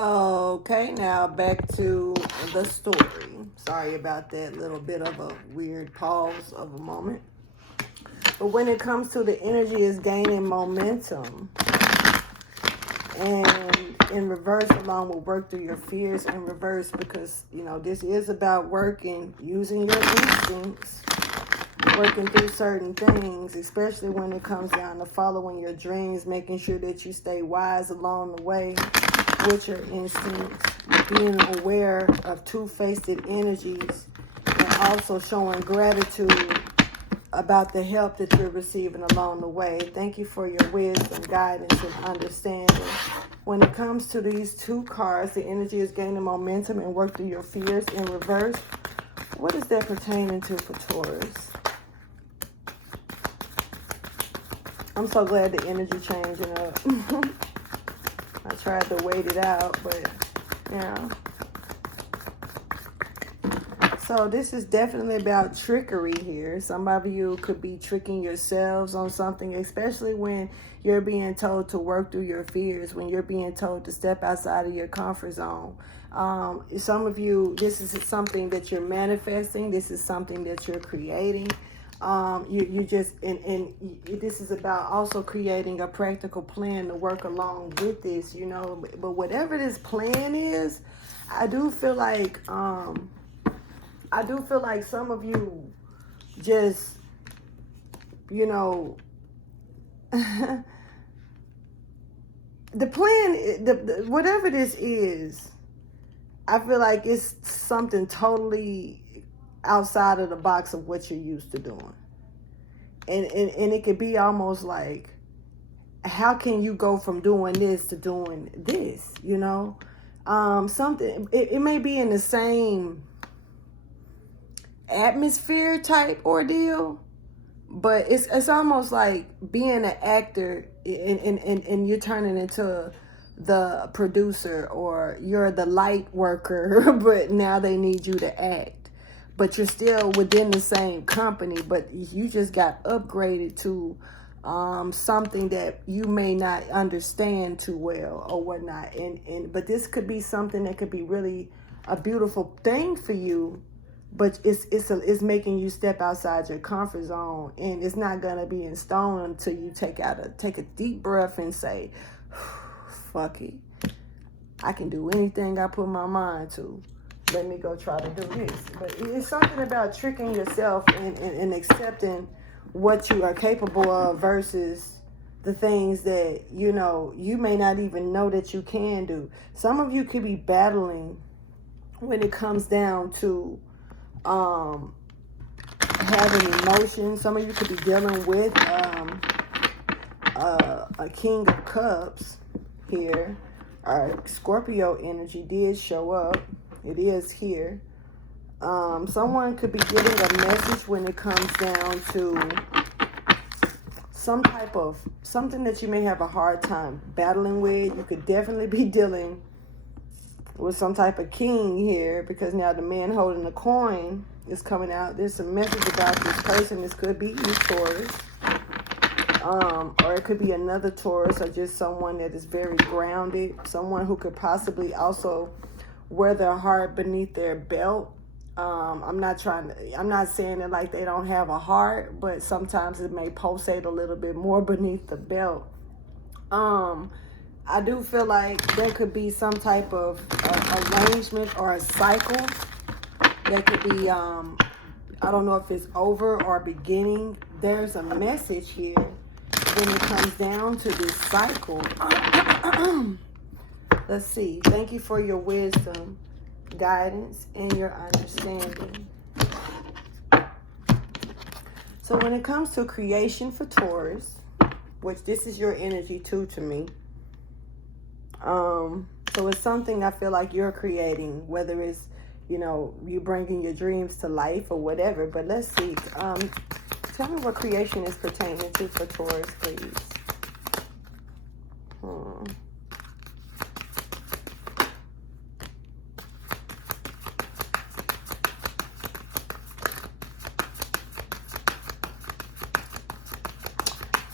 Okay, now back to the story. Sorry about that little bit of a weird pause of a moment. But when it comes to the energy is gaining momentum. And in reverse, along with work through your fears in reverse, because, you know, this is about working, using your instincts, working through certain things, especially when it comes down to following your dreams, making sure that you stay wise along the way with your instincts, being aware of two-faced energies, and also showing gratitude about the help that you're receiving along the way. Thank you for your wisdom, guidance, and understanding. When it comes to these two cards, the energy is gaining momentum and work through your fears in reverse. What is that pertaining to for Taurus? I'm so glad the energy changing up. I tried to wait it out, but yeah. So this is definitely about trickery here. Some of you could be tricking yourselves on something, especially when you're being told to work through your fears, when you're being told to step outside of your comfort zone. Some of you, this is something that you're manifesting. This is something that you're creating. You just, and this is about also creating a practical plan to work along with this, you know. But whatever this plan is, I do feel like some of you just, you know, the plan, whatever this is, I feel like it's something totally outside of the box of what you're used to doing. And it could be almost like, how can you go from doing this to doing this, you know? Something, it may be in the same atmosphere type ordeal, but it's almost like being an actor and you're turning into the producer, or you're the light worker, but now they need you to act, but you're still within the same company, but you just got upgraded to something that you may not understand too well or whatnot, but this could be something that could be really a beautiful thing for you. But it's making you step outside your comfort zone, and it's not gonna be in stone until you take a deep breath and say, "Fuck it, I can do anything I put my mind to. Let me go try to do this." But it's something about tricking yourself and accepting what you are capable of versus the things that, you know, you may not even know that you can do. Some of you could be battling when it comes down to having emotions. Some of you could be dealing with a King of Cups here. Scorpio energy did show up. It is here. Someone could be getting a message when it comes down to some type of something that you may have a hard time battling with. You could definitely be dealing with some type of king here, because now the man holding the coin is coming out. There's a message about this person. This could be you, Taurus, or it could be another Taurus, or just someone that is very grounded, someone who could possibly also wear their heart beneath their belt. I'm not saying it like they don't have a heart, but sometimes it may pulsate a little bit more beneath the belt. I do feel like there could be some type of arrangement or a cycle that could be, I don't know if it's over or beginning. There's a message here when it comes down to this cycle. Let's see. Thank you for your wisdom, guidance, and your understanding. So when it comes to creation for Taurus, which this is your energy too to me, so it's something I feel like you're creating, whether it's, you know, you bringing your dreams to life or whatever. But let's see. Tell me what creation is pertaining to for Taurus, please.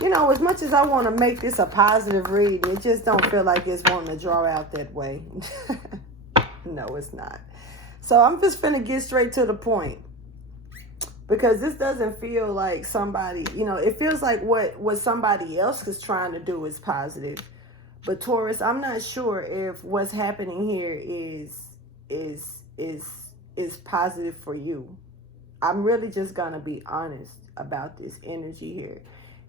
you know, as much as I want to make this a positive reading, it just don't feel like it's wanting to draw out that way. No, it's not. So I'm just finna get straight to the point, because this doesn't feel like somebody, you know, it feels like what somebody else is trying to do is positive. But Taurus, I'm not sure if what's happening here is positive for you. I'm really just gonna be honest about this energy here.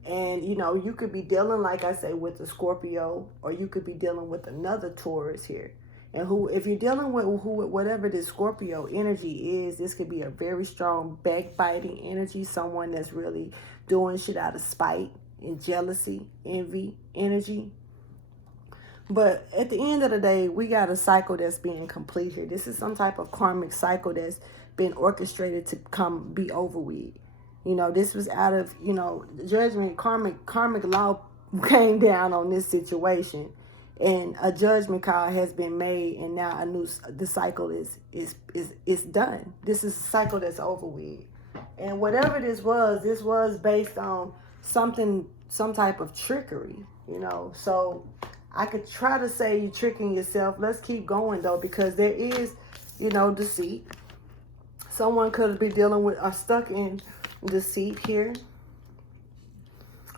And, you know, you could be dealing, like I say, with a Scorpio, or you could be dealing with another Taurus here. And if you're dealing with whatever this Scorpio energy is, this could be a very strong backbiting energy, someone that's really doing shit out of spite and jealousy, envy energy. But at the end of the day, we got a cycle that's being complete here. This is some type of karmic cycle that's been orchestrated to be over with. You know, this was out of, you know, judgment, karmic law came down on this situation, and a judgment call has been made, and now the cycle is done. This is a cycle that's over with. And whatever this was based on some type of trickery, you know. So I could try to say you're tricking yourself. Let's keep going though, because there is, you know, deceit. Someone could be dealing with or stuck in deceit here,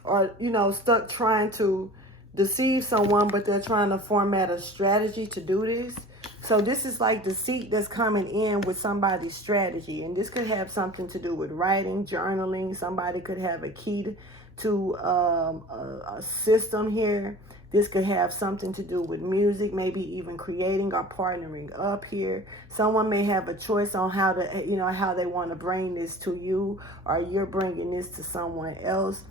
or, you know, stuck trying to deceive someone, but they're trying to format a strategy to do this. So this is like deceit that's coming in with somebody's strategy, and this could have something to do with writing, journaling. Somebody could have a key to a system here. This could have something to do with music, maybe even creating or partnering up here. Someone may have a choice on how to, you know, how they want to bring this to you, or you're bringing this to someone else.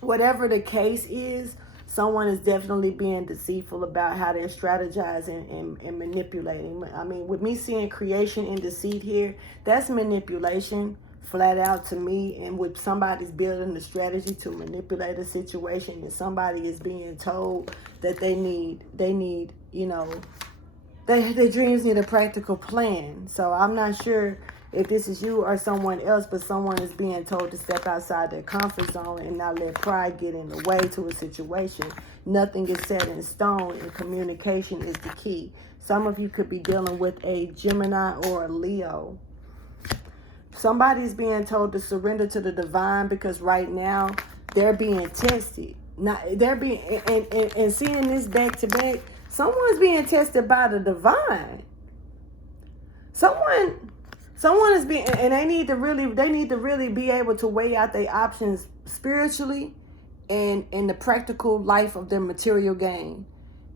Whatever the case is, someone is definitely being deceitful about how they're strategizing and manipulating. I mean, with me seeing creation and deceit here, that's manipulation flat out to me. And with somebody's building the strategy to manipulate a situation, and somebody is being told that they need, you know, their dreams need a practical plan. So I'm not sure if this is you or someone else, but someone is being told to step outside their comfort zone and not let pride get in the way to a situation. Nothing is set in stone, and communication is the key. Some of you could be dealing with a Gemini or a Leo. Somebody's being told to surrender to the divine, because right now they're being tested. They're being and seeing this back to back, someone's being tested by the divine. Someone is being, and they need to really be able to weigh out their options spiritually and in the practical life of their material gain.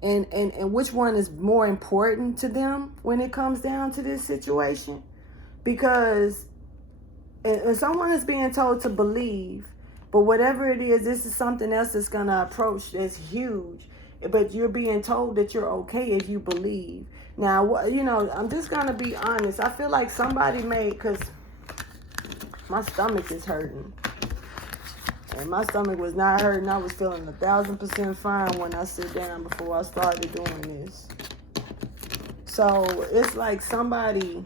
And which one is more important to them when it comes down to this situation. Because and someone is being told to believe, but whatever it is, this is something else that's going to approach that's huge. But you're being told that you're okay if you believe. Now, you know, I'm just going to be honest. I feel like somebody because my stomach is hurting. And my stomach was not hurting. I was feeling 1,000% fine when I sit down before I started doing this. So it's like somebody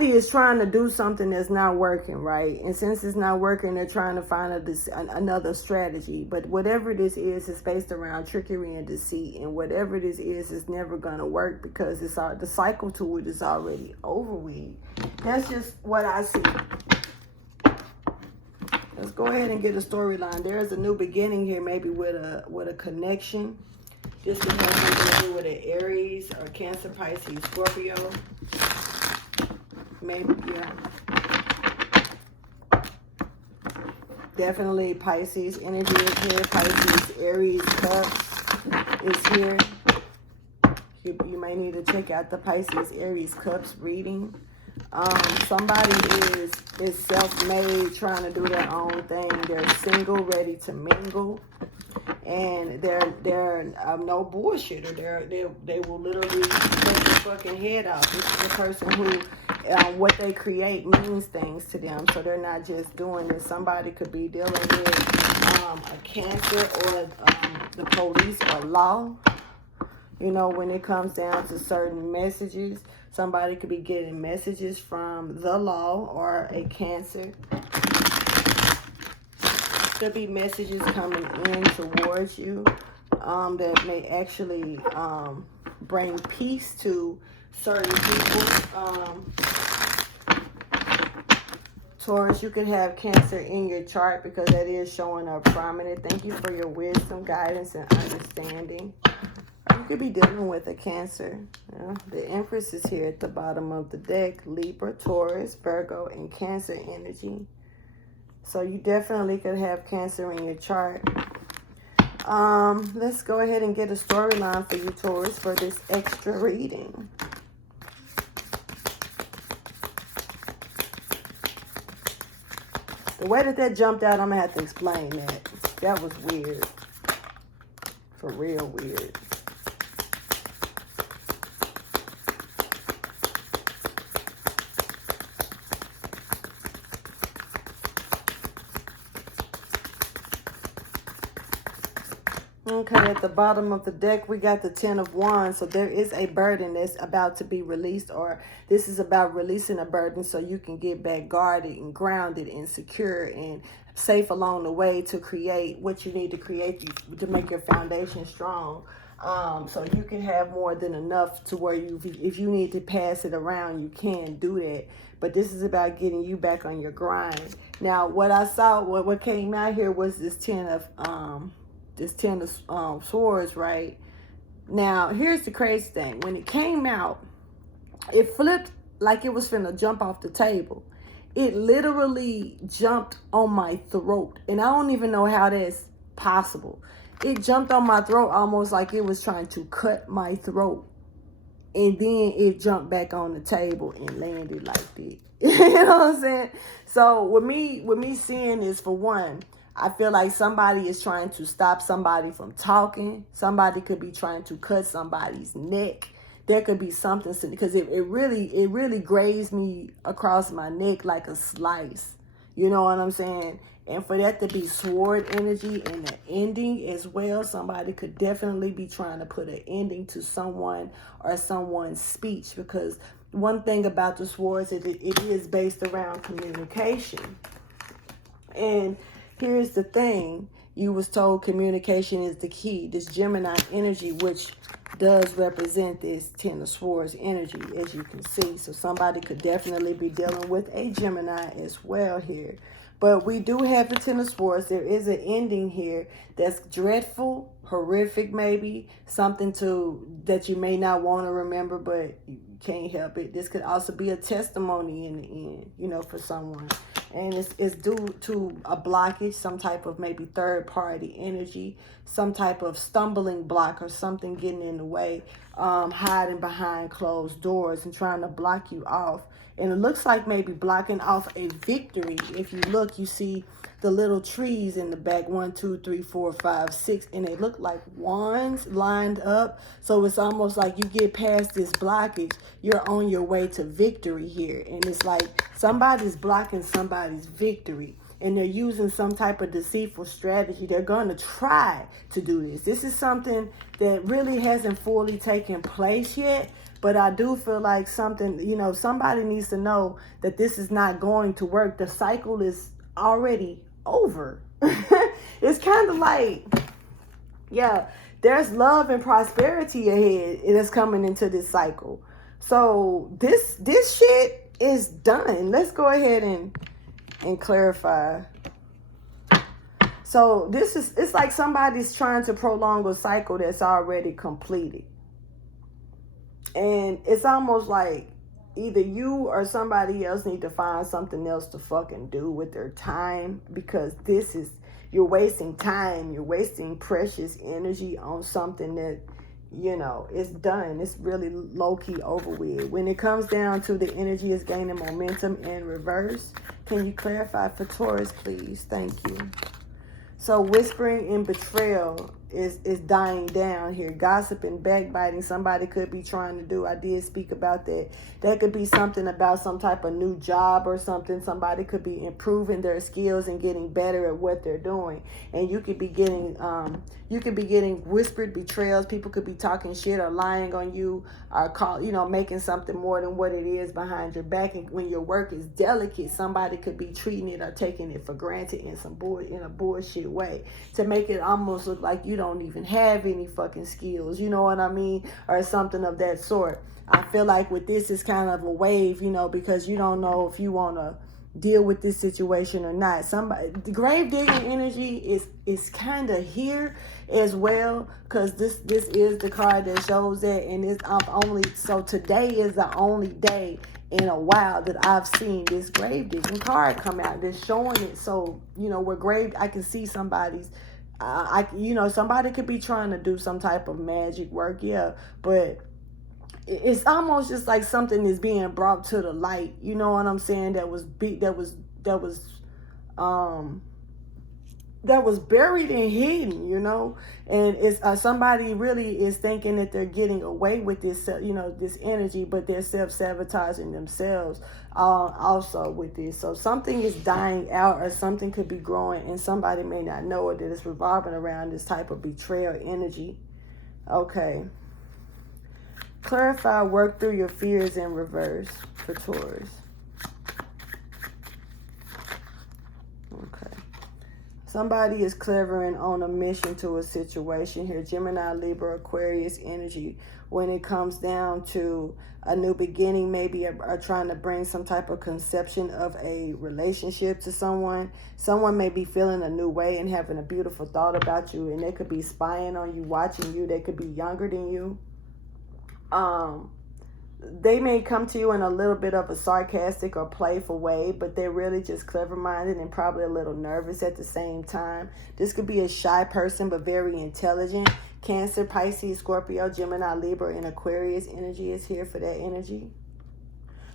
is trying to do something that's not working, right? And since it's not working, they're trying to find another strategy. But whatever this is, it's based around trickery and deceit. And whatever this is never going to work, because the cycle to it is already over with. That's just what I see. Let's go ahead and get a storyline. There's a new beginning here, maybe with a connection. This could have something to do with an Aries or Cancer, Pisces, Scorpio. Maybe, yeah. Definitely Pisces energy is here. Pisces, Aries, Cups is here. You may need to check out the Pisces, Aries, Cups reading. Somebody is self-made, trying to do their own thing. They're single, ready to mingle. And they're no bullshitter. They will literally take their fucking head off. This is a person who what they create means things to them, so they're not just doing it. Somebody could be dealing with a Cancer or the police or law. You know, when it comes down to certain messages, somebody could be getting messages from the law or a Cancer. Could be messages coming in towards you that may actually bring peace to certain people. Taurus, you could have Cancer in your chart because that is showing up prominent. Thank you for your wisdom, guidance, and understanding. You could be dealing with a Cancer. The Empress is here at the bottom of the deck. Libra, Taurus, Virgo, and Cancer energy. So you definitely could have Cancer in your chart. Let's go ahead and get a storyline for you, Taurus, for this extra reading. The way that jumped out, I'm going to have to explain that. That was weird. For real weird. Okay, at the bottom of the deck, we got the 10 of Wands. So there is a burden that's about to be released, or this is about releasing a burden so you can get back guarded and grounded and secure and safe along the way to create what you need to create to make your foundation strong. So you can have more than enough to where if you need to pass it around, you can do that. But this is about getting you back on your grind. Now, what I saw, what came out here was this 10 of Swords, right? Now, here's the crazy thing. When it came out, it flipped like it was finna jump off the table. It literally jumped on my throat. And I don't even know how that's possible. It jumped on my throat almost like it was trying to cut my throat. And then it jumped back on the table and landed like that. You know what I'm saying? So with me seeing this, for one, I feel like somebody is trying to stop somebody from talking. Somebody could be trying to cut somebody's neck. There could be something, because it really grazed me across my neck like a slice. You know what I'm saying? And for that to be sword energy and an ending as well, somebody could definitely be trying to put an ending to someone or someone's speech. Because one thing about the swords is it is based around communication. And here's the thing. You was told communication is the key. This Gemini energy, which does represent this 10 of Swords energy, as you can see. So somebody could definitely be dealing with a Gemini as well here. But we do have the 10 of Swords. There is an ending here that's dreadful, horrific maybe. Something that you may not want to remember, but you can't help it. This could also be a testimony in the end, you know, for someone. And it's due to a blockage, some type of maybe third-party energy, some type of stumbling block or something getting in the way, hiding behind closed doors and trying to block you off. And it looks like maybe blocking off a victory. If you look, you see the little trees in the back, 1, 2, 3, 4, 5, 6, and they look like wands lined up. So it's almost like you get past this blockage, you're on your way to victory here. And it's like somebody's blocking somebody's victory, and they're using some type of deceitful strategy. They're going to try to do this. This is something that really hasn't fully taken place yet. But I do feel like something, you know, somebody needs to know that this is not going to work. The cycle is already over. It's kind of like, yeah, there's love and prosperity ahead. It is coming into this cycle. So this shit is done. Let's go ahead and clarify. So it's like somebody's trying to prolong a cycle that's already completed. And it's almost like either you or somebody else need to find something else to fucking do with their time, because you're wasting time. You're wasting precious energy on something that, you know, it's done. It's really low-key over with. When it comes down to the energy is gaining momentum in reverse, can you clarify for Taurus, please? Thank you. So whispering and betrayal is dying down here. Gossiping, backbiting, somebody could be trying to do. I did speak about that. That could be something about some type of new job or something. Somebody could be improving their skills and getting better at what they're doing. And you could be getting whispered betrayals. People could be talking shit or lying on you, or making something more than what it is behind your back. And when your work is delicate, somebody could be treating it or taking it for granted in a bullshit way to make it almost look like you don't even have any fucking skills, you know what I mean, or something of that sort. I feel like with this is kind of a wave, because you don't know if you want to deal with this situation or not. The grave digging energy is kind of here as well, because this is the card that shows that, and today is the only day in a while that I've seen this grave digging card come out that's showing it. So where I can see somebody's somebody could be trying to do some type of magic work, but it's almost just like something is being brought to the light, you know what I'm saying, that was buried and hidden, and it's somebody really is thinking that they're getting away with this, this energy, but they're self-sabotaging themselves also with this. So something is dying out, or something could be growing, and somebody may not know it, that it's revolving around this type of betrayal energy. Okay. Clarify, work through your fears in reverse for Taurus. Okay. Somebody is clevering on a mission to a situation here. Gemini, Libra, Aquarius energy. When it comes down to a new beginning, maybe are trying to bring some type of conception of a relationship to someone. Someone may be feeling a new way and having a beautiful thought about you, and they could be spying on you, watching you. They could be younger than you. They may come to you in a little bit of a sarcastic or playful way, but they're really just clever-minded and probably a little nervous at the same time. This could be a shy person, but very intelligent. Cancer, Pisces, Scorpio, Gemini, Libra, and Aquarius energy is here for that energy.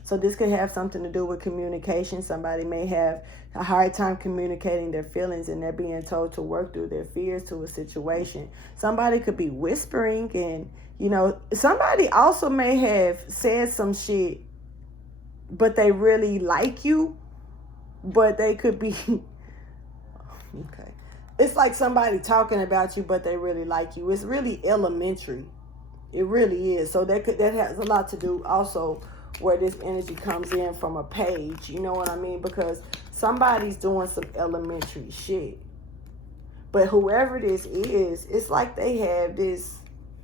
So this could have something to do with communication. Somebody may have a hard time communicating their feelings, and they're being told to work through their fears to a situation. Somebody could be whispering, and somebody also may have said some shit, but they really like you, but they could be okay. It's like somebody talking about you, but they really like you. It's really elementary. It really is. So that has a lot to do also where this energy comes in from a page, you know what I mean? Because somebody's doing some elementary shit. But whoever this is, it's like they have this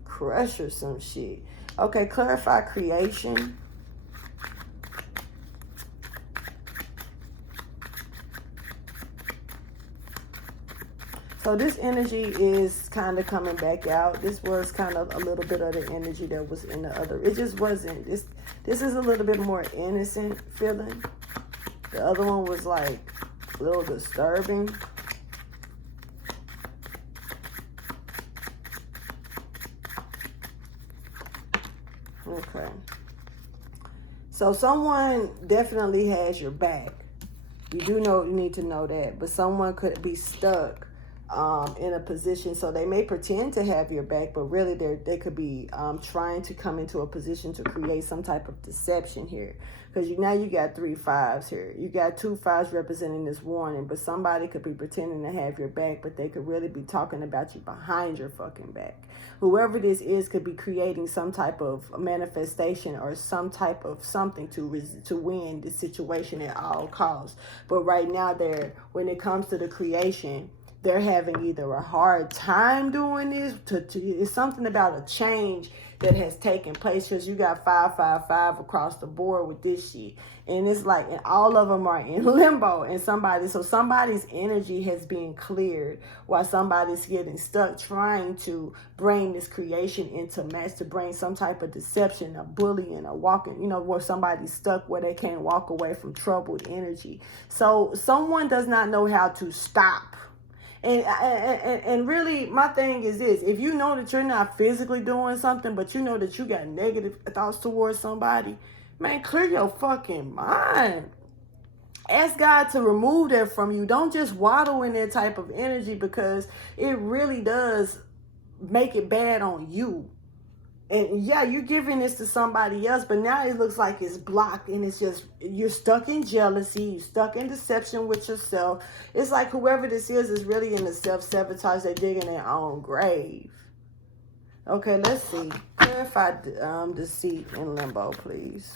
crush or some shit. Okay, clarify creation. So this energy is kind of coming back out. This was kind of a little bit of the energy that was in the other. It just wasn't. This is a little bit more innocent feeling. The other one was like a little disturbing. Okay. So someone definitely has your back. You need to know that. But someone could be stuck in a position. So they may pretend to have your back, but really they could be trying to come into a position to create some type of deception here. Because now you got 3 5s here. You got 2 5s representing this warning, but somebody could be pretending to have your back, but they could really be talking about you behind your fucking back. Whoever this is could be creating some type of manifestation or some type of something to win this situation at all costs. But right now, when it comes to the creation, they're having either a hard time doing this. It's something about a change that has taken place, because you got 5 5 5 across the board with this shit, and it's like, and all of them are in limbo, and somebody's energy has been cleared while somebody's getting stuck trying to bring this creation into match, to bring some type of deception, a bullying, a walking, where somebody's stuck where they can't walk away from troubled energy. So someone does not know how to stop. And really, my thing is this: if you know that you're not physically doing something, but you know that you got negative thoughts towards somebody, man, clear your fucking mind. Ask God to remove that from you. Don't just waddle in that type of energy, because it really does make it bad on you. And yeah, you're giving this to somebody else, but now it looks like it's blocked, and it's just, you're stuck in jealousy, you're stuck in deception with yourself. It's like whoever this is really in the self-sabotage. They're digging their own grave. Okay, let's see. Clarify deceit in limbo, please.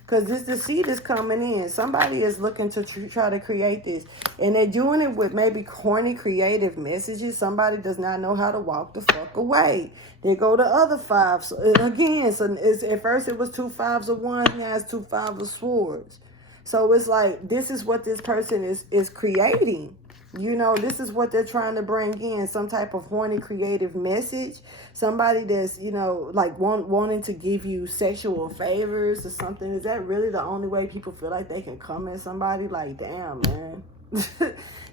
Because this deceit is coming in. Somebody is looking to try to create this. And they're doing it with maybe corny, creative messages. Somebody does not know how to walk the fuck away. They go to other fives. Again, so at first it was 2 5s of wands. Now it's 2 5s of swords. So it's like, this is what this person is creating. You know, this is what they're trying to bring in. Some type of horny, creative message. Somebody that's, you know, like wanting to give you sexual favors or something. Is that really the only way people feel like they can come at somebody? Like, damn, man.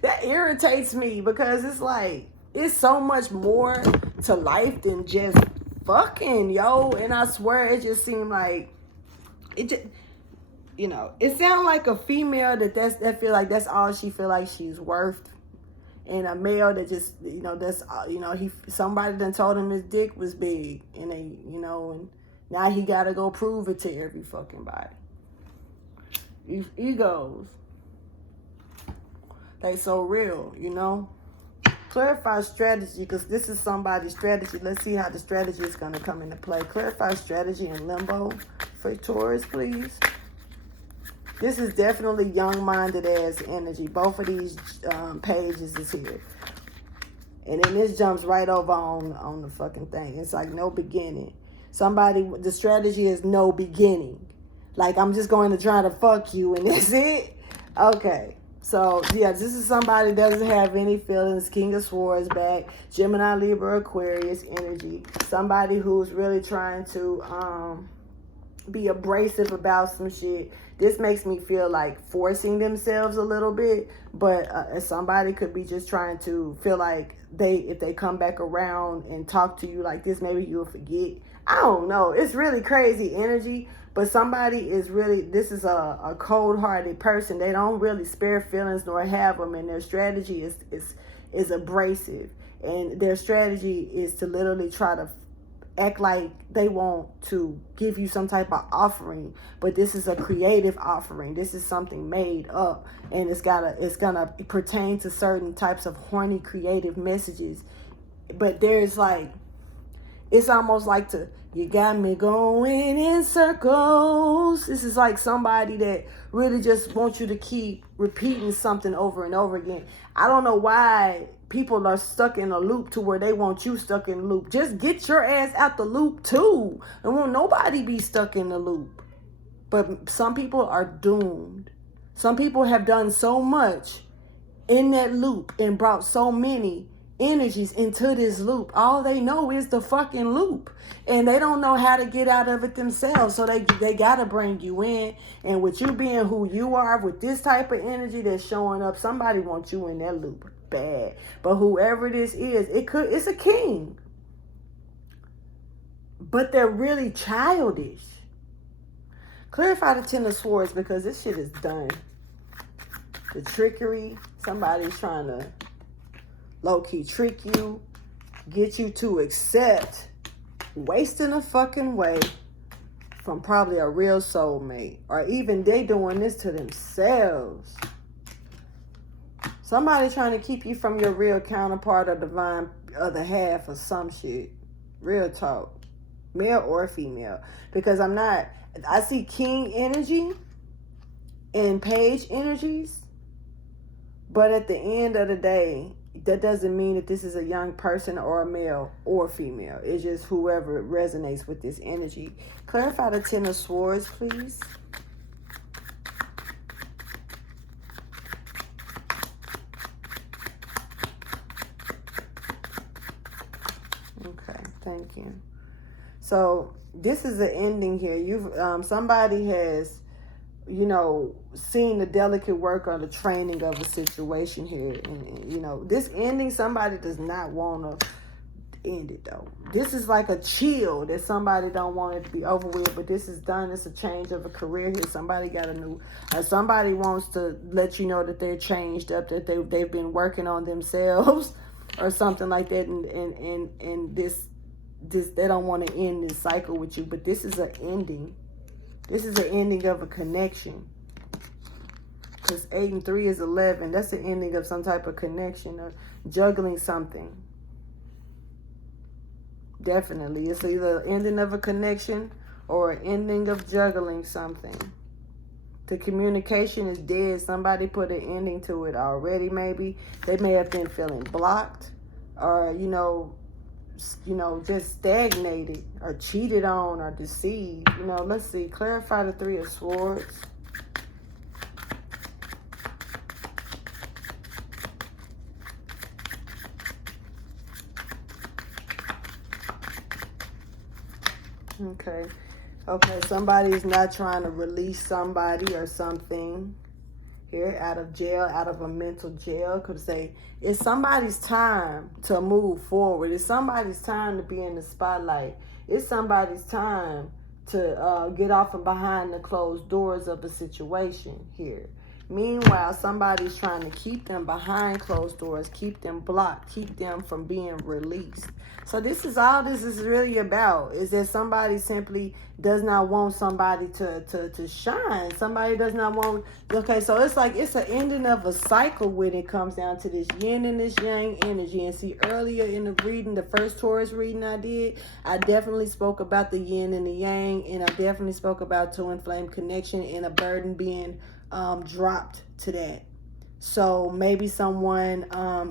That irritates me, because it's like, it's so much more to life than just fucking, yo. And I swear it just seemed like, it just, you know, it sounds like a female that feel like that's all she feel like she's worth, and a male that just, you know, that's, you know, somebody done told him his dick was big, and they, you know, and now he gotta go prove it to every fucking body. Egos, they so real, you know. Clarify strategy, because this is somebody's strategy. Let's see how the strategy is gonna come into play. Clarify strategy in limbo for Taurus, please. This is definitely young-minded ass energy. Both of these pages is here. And then this jumps right over on the fucking thing. It's like no beginning. The strategy is no beginning. Like, I'm just going to try to fuck you and that's it? Okay. So, yeah, this is somebody that doesn't have any feelings. King of Swords back. Gemini, Libra, Aquarius energy. Somebody who's really trying to be abrasive about some shit. This makes me feel like forcing themselves a little bit, but somebody could be just trying to feel like if they come back around and talk to you like this, maybe you'll forget. I don't know. It's really crazy energy, but somebody is really, this is a cold-hearted person. They don't really spare feelings nor have them, and their strategy is abrasive, and their strategy is to literally try to act like they want to give you some type of offering, but this is a creative offering. This is something made up, and it's gonna pertain to certain types of horny, creative messages. But there's like, it's almost like you got me going in circles. This is like somebody that really just wants you to keep repeating something over and over again. I don't know why people are stuck in a loop to where they want you stuck in a loop. Just get your ass out the loop too. And won't nobody be stuck in the loop. But some people are doomed. Some people have done so much in that loop and brought so many energies into this loop. All they know is the fucking loop, and they don't know how to get out of it themselves. So they gotta bring you in, and with you being who you are, with this type of energy that's showing up, somebody wants you in that loop bad. But whoever this is, it's a king, but they're really childish. Clarify the Ten of Swords, because this shit is done. The trickery, somebody's trying to low-key trick you, get you to accept wasting a fucking way from probably a real soulmate, or even they doing this to themselves. Somebody trying to keep you from your real counterpart or divine other half or some shit. Real talk. Male or female. Because I see king energy and page energies, but at the end of the day, that doesn't mean that this is a young person or a male or female. It's just whoever resonates with this energy. Clarify the Ten of Swords, please. Okay, thank you. So this is the ending here. Somebody has, you know, seeing the delicate work or the training of a situation here. And, you know, this ending, somebody does not want to end it, though. This is like a chill that somebody don't want it to be over with, but this is done. It's a change of a career here. Somebody got a new, somebody wants to let you know that they're changed up, that they've been working on themselves. or something like that, and this they don't want to end this cycle with you, but this is an ending. This is an ending of a connection. Because 8 and 3 is 11. That's the ending of some type of connection or juggling something. Definitely. It's either an ending of a connection or an ending of juggling something. The communication is dead. Somebody put an ending to it already, maybe. They may have been feeling blocked or, just stagnated or cheated on or deceived. Let's see. Clarify the 3 of Swords. Okay, somebody's not trying to release somebody or something here out of jail, out of a mental jail. Could say it's somebody's time to move forward. It's somebody's time to be in the spotlight. It's somebody's time to get off from behind the closed doors of the situation here. Meanwhile, somebody's trying to keep them behind closed doors, keep them blocked, keep them from being released. So this is all this is really about, is that somebody simply does not want somebody to shine. Somebody does not want, okay, so it's like it's an ending of a cycle when it comes down to this yin and this yang energy. And see, earlier in the reading, the first Taurus reading I did, I definitely spoke about the yin and the yang, and I definitely spoke about twin flame connection and a burden being dropped to that. So maybe someone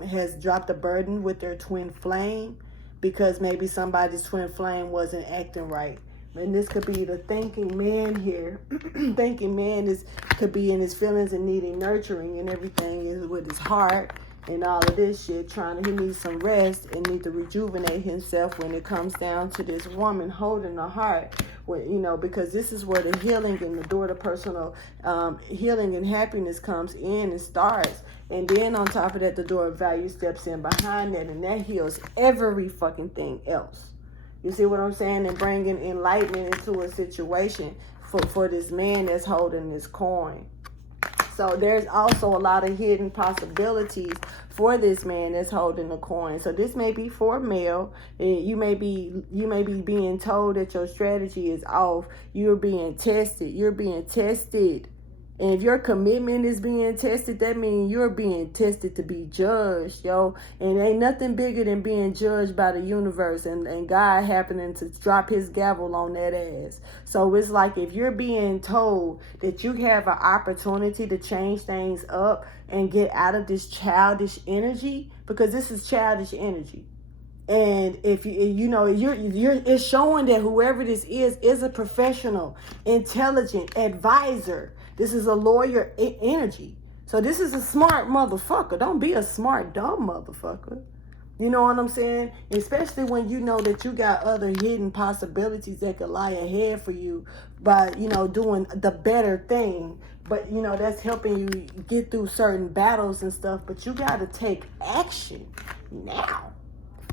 has dropped a burden with their twin flame because maybe somebody's twin flame wasn't acting right. And this could be the thinking man here. Thinking man could be in his feelings and needing nurturing and everything, is with his heart and all of this shit. He needs some rest and need to rejuvenate himself when it comes down to this woman holding the heart. Because this is where the healing and the door to personal healing and happiness comes in and starts. And then on top of that, the door of value steps in behind that, and that heals every fucking thing else. You see what I'm saying? And bringing enlightenment into a situation for this man that's holding this coin. So there's also a lot of hidden possibilities for this man that's holding the coin. So this may be for a male. You may be being told that your strategy is off. You're being tested. You're being tested. And if your commitment is being tested, that means you're being tested to be judged, yo. And ain't nothing bigger than being judged by the universe and God happening to drop his gavel on that ass. So it's like if you're being told that you have an opportunity to change things up and get out of this childish energy, because this is childish energy. And if it's showing that whoever this is a professional, intelligent advisor. This is a lawyer energy. So this is a smart motherfucker. Don't be a smart, dumb motherfucker. You know what I'm saying? Especially when you know that you got other hidden possibilities that could lie ahead for you by, doing the better thing. But, that's helping you get through certain battles and stuff. But you got to take action now.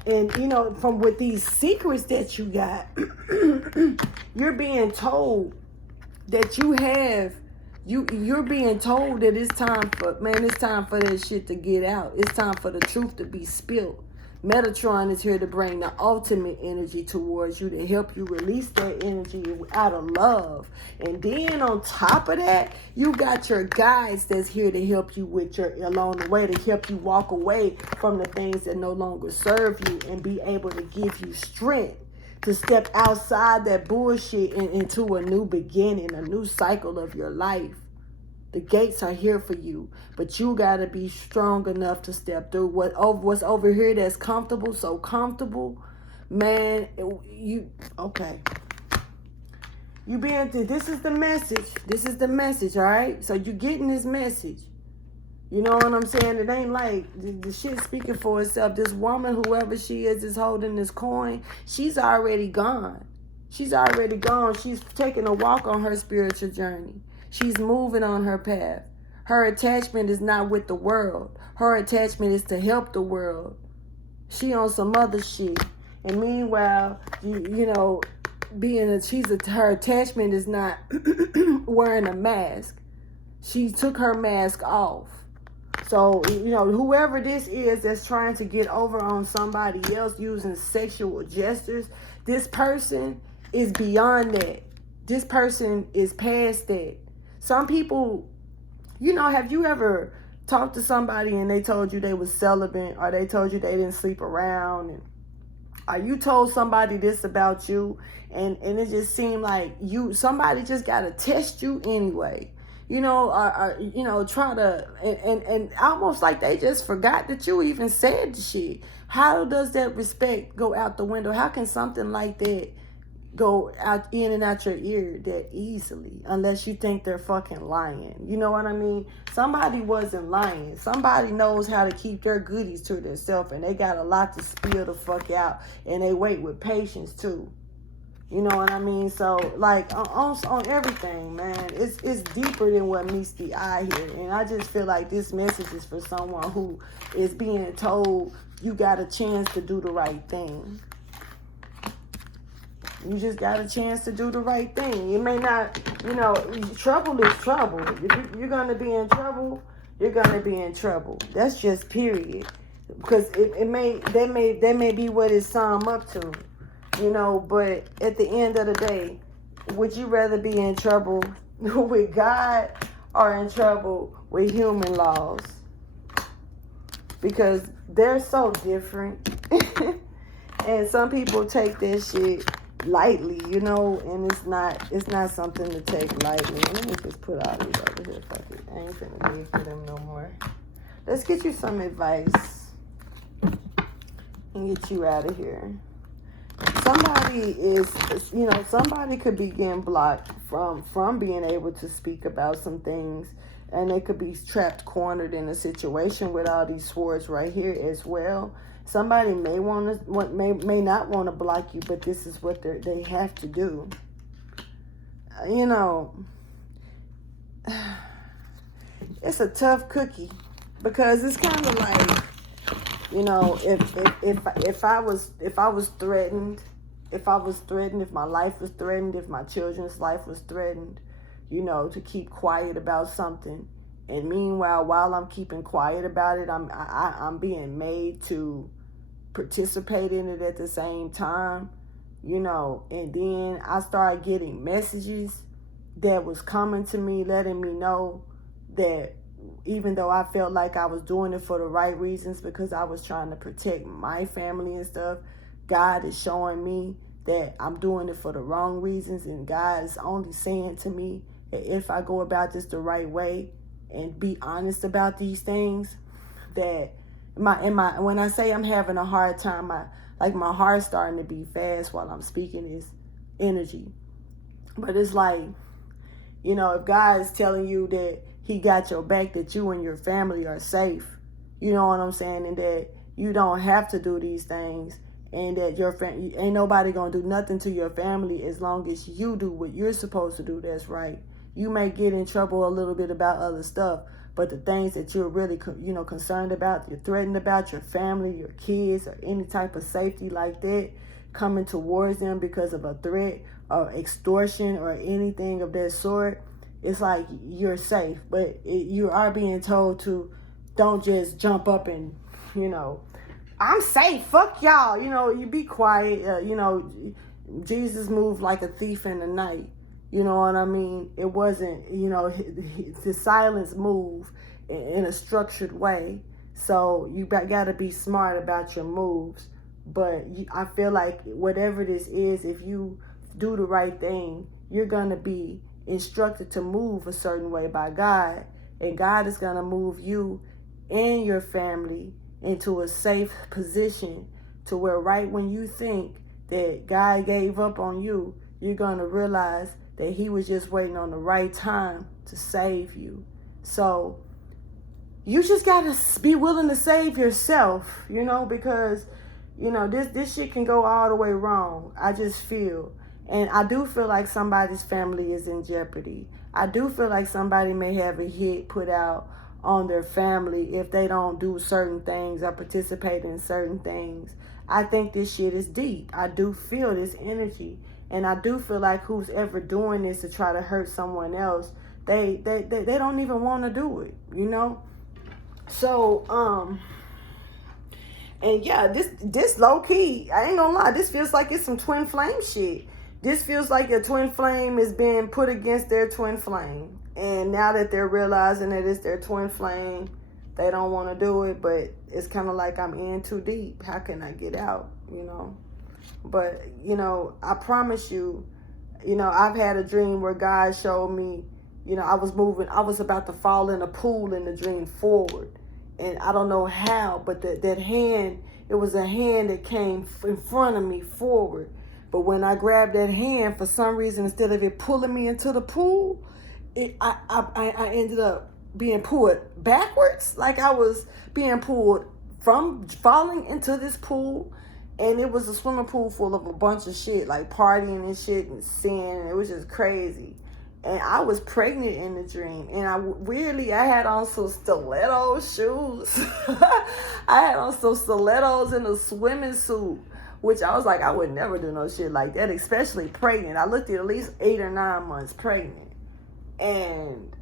And, from with these secrets that you got, you're being told that you have, you're being told that it's time for that shit to get out. It's time for the truth to be spilled. Metatron is here to bring the ultimate energy towards you, to help you release that energy out of love. And then on top of that, you got your guides that's here to help you along the way, to help you walk away from the things that no longer serve you and be able to give you strength to step outside that bullshit and into a new beginning, a new cycle of your life. The gates are here for you, but you got to be strong enough to step through what's over here that's comfortable, so comfortable. Man, okay. This is the message. This is the message, all right? So you're getting this message. You know what I'm saying? It ain't like the shit speaking for itself. This woman, whoever she is holding this coin, she's already gone. She's already gone. She's taking a walk on her spiritual journey. She's moving on her path. Her attachment is not with the world. Her attachment is to help the world. She on some other shit. And meanwhile, her attachment is not wearing a mask. She took her mask off. So, whoever this is that's trying to get over on somebody else using sexual gestures, this person is beyond that. This person is past that. Some people, have you ever talked to somebody and they told you they was celibate, or they told you they didn't sleep around, or you told somebody this about you, and it just seemed like somebody just got to test you anyway. Try to, and almost like they just forgot that you even said the shit. How does that respect go out the window? How can something like that go out in and out your ear that easily, unless you think they're fucking lying? You know what I mean? Somebody wasn't lying. Somebody knows how to keep their goodies to themselves, and they got a lot to spill the fuck out, and they wait with patience too. You know what I mean? So, like, on everything, man, it's deeper than what meets the eye here. And I just feel like this message is for someone who is being told you got a chance to do the right thing. You just got a chance to do the right thing. You may not, trouble is trouble. If you're going to be in trouble, you're going to be in trouble. That's just period. Because that may be what it sum up to. But at the end of the day, would you rather be in trouble with God or in trouble with human laws? Because they're so different. And some people take that shit lightly, and it's not something to take lightly. Let me just put all these over here. Fuck it. I ain't finna dig for them no more. Let's get you some advice and get you out of here. Somebody could be getting blocked from being able to speak about some things, and they could be cornered in a situation with all these swords right here as well. Somebody may not want to block you, but this is what they have to do. It's a tough cookie, because it's kind of like, if I was threatened, if my life was threatened, if my children's life was threatened, to keep quiet about something, and meanwhile, while I'm keeping quiet about it, I'm being made to participate in it at the same time, and then I started getting messages that was coming to me, letting me know that even though I felt like I was doing it for the right reasons, because I was trying to protect my family and stuff, God is showing me that I'm doing it for the wrong reasons. And God is only saying to me that if I go about this the right way and be honest about these things, that when I say I'm having a hard time, my heart's starting to beat fast while I'm speaking this energy. But it's like, if God is telling you that He got your back, that you and your family are safe, you know what I'm saying, and that you don't have to do these things, and that ain't nobody gonna do nothing to your family as long as you do what you're supposed to do that's right. You may get in trouble a little bit about other stuff, but the things that you're really concerned about, you're threatened about, your family, your kids, or any type of safety like that coming towards them because of a threat or extortion or anything of that sort, it's like you're safe. But you are being told to don't just jump up and, I'm safe, fuck y'all, you be quiet. Jesus moved like a thief in the night. You know what I mean? It wasn't, the silence move in a structured way. So you got to be smart about your moves. But I feel like whatever this is, if you do the right thing, you're going to be instructed to move a certain way by God. And God is going to move you and your family into a safe position to where right when you think that God gave up on you, you're going to realize that He was just waiting on the right time to save you. So you just got to be willing to save yourself, because, this shit can go all the way wrong. I just feel. And I do feel like somebody's family is in jeopardy. I do feel like somebody may have a hit put out on their family if they don't do certain things or participate in certain things. I think this shit is deep. I do feel this energy. And I do feel like who's ever doing this to try to hurt someone else, they don't even want to do it, So, and yeah, this low key, I ain't gonna lie, this feels like it's some twin flame shit. This feels like a twin flame is being put against their twin flame. And now that they're realizing that it's their twin flame, they don't want to do it, but it's kind of like I'm in too deep. How can I get out, you know? But, you know, I promise you, you know, I've had a dream where God showed me, you know, I was about to fall in a pool in the dream forward. And I don't know how, but that hand, it was a hand that came in front of me forward. But when I grabbed that hand, for some reason, instead of it pulling me into the pool, I ended up being pulled backwards. Like I was being pulled from falling into this pool. And it was a swimming pool full of a bunch of shit, like partying and shit and sin. It was just crazy. And I was pregnant in the dream. And I had on some stiletto shoes. I had on some stilettos and a swimming suit, which I was like, I would never do no shit like that, especially pregnant. I looked at least 8 or 9 months pregnant. And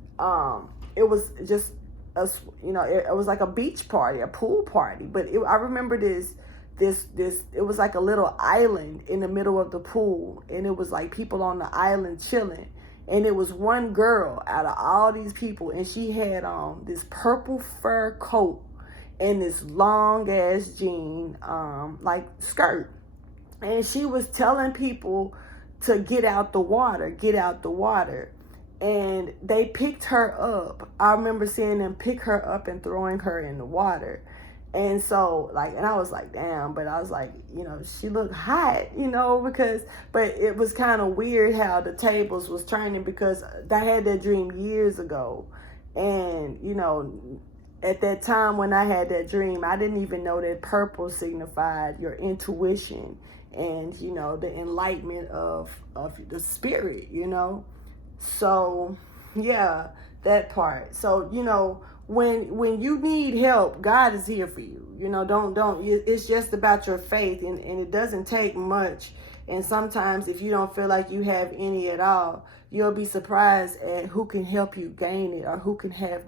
it was just, it was like a beach party, a pool party. But I remember this, it was like a little island in the middle of the pool, and it was like people on the island chilling, and it was one girl out of all these people, and she had on this purple fur coat and this long ass jean like skirt, and she was telling people to get out the water, and they picked her up. I remember seeing them pick her up and throwing her in the water. And so, like, and I was like, damn, but I was like, you know, she looked hot, you know, but it was kind of weird how the tables was turning, because I had that dream years ago. And, you know, at that time when I had that dream, I didn't even know that purple signified your intuition and, you know, the enlightenment of the spirit, you know. So, yeah, that part. So, you know, when you need help, God is here for you. You know, it's just about your faith, and it doesn't take much. And sometimes if you don't feel like you have any at all, you'll be surprised at who can help you gain it, or who can have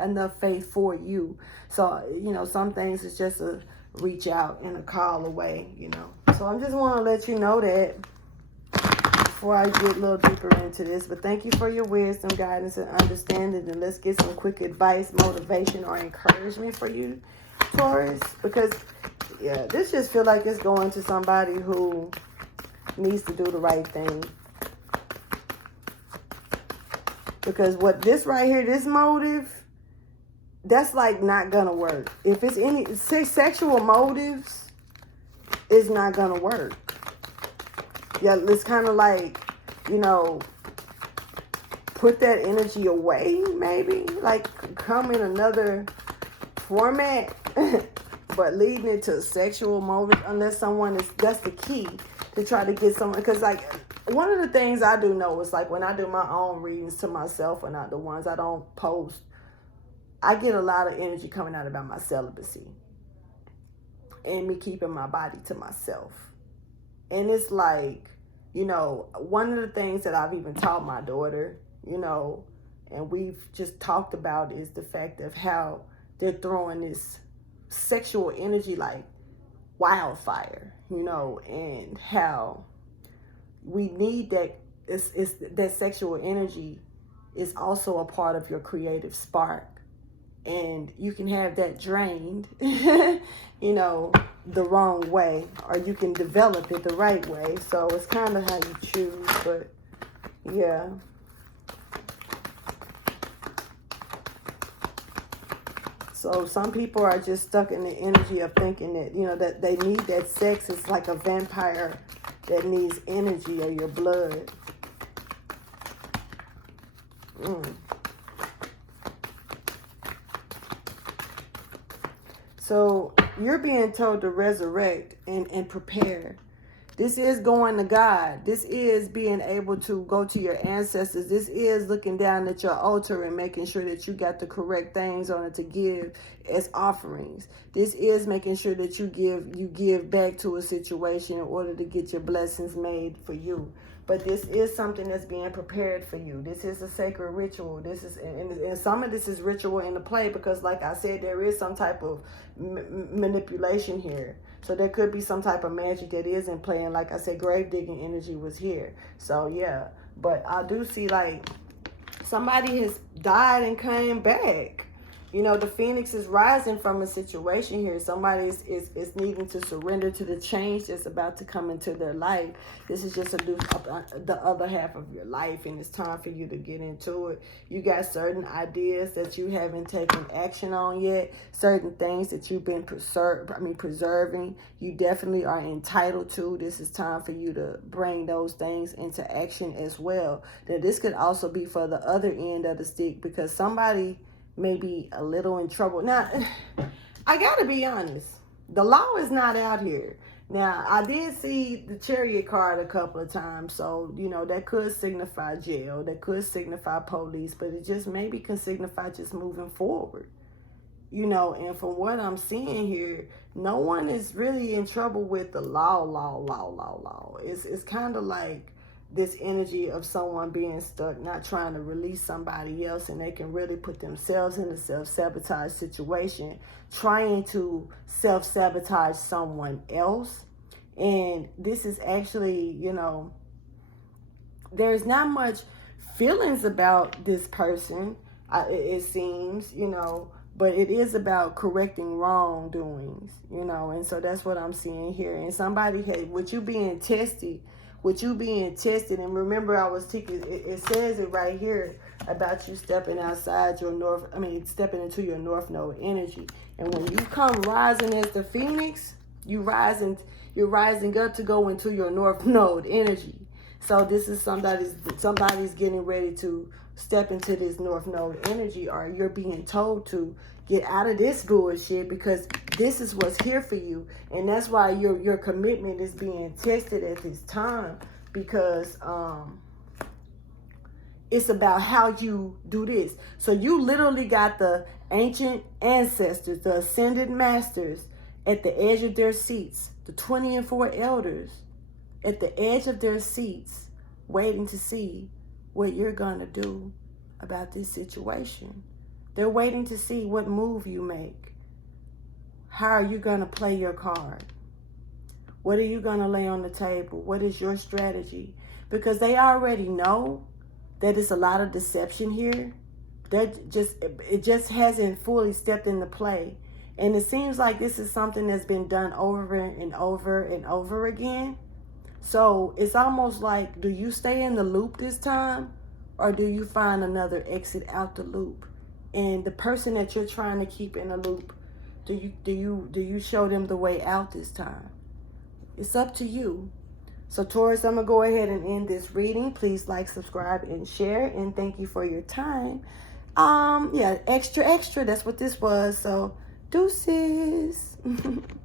enough faith for you. So, you know, some things is just a reach out and a call away, you know. So I just want to let you know that before I get a little deeper into this. But thank you for your wisdom, guidance, and understanding. And let's get some quick advice, motivation, or encouragement for you, Taurus. Because, yeah, this just feel like it's going to somebody who needs to do the right thing. Because what this right here, this motive, that's like not going to work. If it's any sexual motives, it's not going to work. Yeah, it's kind of like, you know, put that energy away, maybe. Like, come in another format, but leading it to sexual motive, unless that's the key to try to get someone. Because, like, one of the things I do know is, like, when I do my own readings to myself, or not the ones I don't post, I get a lot of energy coming out about my celibacy and me keeping my body to myself. And it's like, you know, one of the things that I've even taught my daughter, you know, and we've just talked about, is the fact of how they're throwing this sexual energy like wildfire, you know, and how we need that. It's that sexual energy is also a part of your creative spark. And you can have that drained, you know, the wrong way, or you can develop it the right way. So it's kind of how you choose, but yeah. So some people are just stuck in the energy of thinking that, you know, that they need that sex. It's like a vampire that needs energy, or your blood. So you're being told to resurrect and prepare. This is going to God. This is being able to go to your ancestors. This is looking down at your altar and making sure that you got the correct things on it to give as offerings. This is making sure that you give back to a situation in order to get your blessings made for you. But this is something that's being prepared for you. This is a sacred ritual. This is, and some of this is ritual in the play because, like I said, there is some type of manipulation here. So there could be some type of magic that is in play. And like I said, grave digging energy was here. So yeah, but I do see like somebody has died and came back. You know, the phoenix is rising from a situation here. Somebody is needing to surrender to the change that's about to come into their life. This is just the other half of your life, and it's time for you to get into it. You got certain ideas that you haven't taken action on yet. Certain things that you've been preserving. You definitely are entitled to. This is time for you to bring those things into action as well. Now, this could also be for the other end of the stick because somebody may be a little in trouble. Now, I gotta be honest. The law is not out here. Now, I did see the Chariot card a couple of times. So, you know, that could signify jail. That could signify police. But it just maybe can signify just moving forward. You know, and from what I'm seeing here, no one is really in trouble with the law. It's kind of like this energy of someone being stuck, not trying to release somebody else, and they can really put themselves in a self-sabotage situation, trying to self-sabotage someone else. And this is actually, you know, there's not much feelings about this person, it seems, you know, but it is about correcting wrongdoings, you know, and so that's what I'm seeing here. And somebody had, with you being tested, and remember I was teaching, it says it right here about you stepping outside your stepping into your north node energy. And when you come rising as the phoenix, you're rising up to go into your north node energy. So this is somebody's getting ready to step into this north node energy, or you're being told to get out of this bullshit because this is what's here for you. And that's why your commitment is being tested at this time, because it's about how you do this. So you literally got the ancient ancestors, the ascended masters at the edge of their seats, the 24 elders at the edge of their seats, waiting to see what you're going to do about this situation. They're waiting to see what move you make. How are you going to play your card? What are you going to lay on the table? What is your strategy? Because they already know that it's a lot of deception here. It just hasn't fully stepped into play. And it seems like this is something that's been done over and over and over again. So it's almost like, do you stay in the loop this time, or do you find another exit out the loop? And the person that you're trying to keep in the loop, do you show them the way out this time? It's up to you. So Taurus, I'm gonna go ahead and end this reading. Please like, subscribe, and share. And thank you for your time. Yeah, extra. That's what this was. So deuces.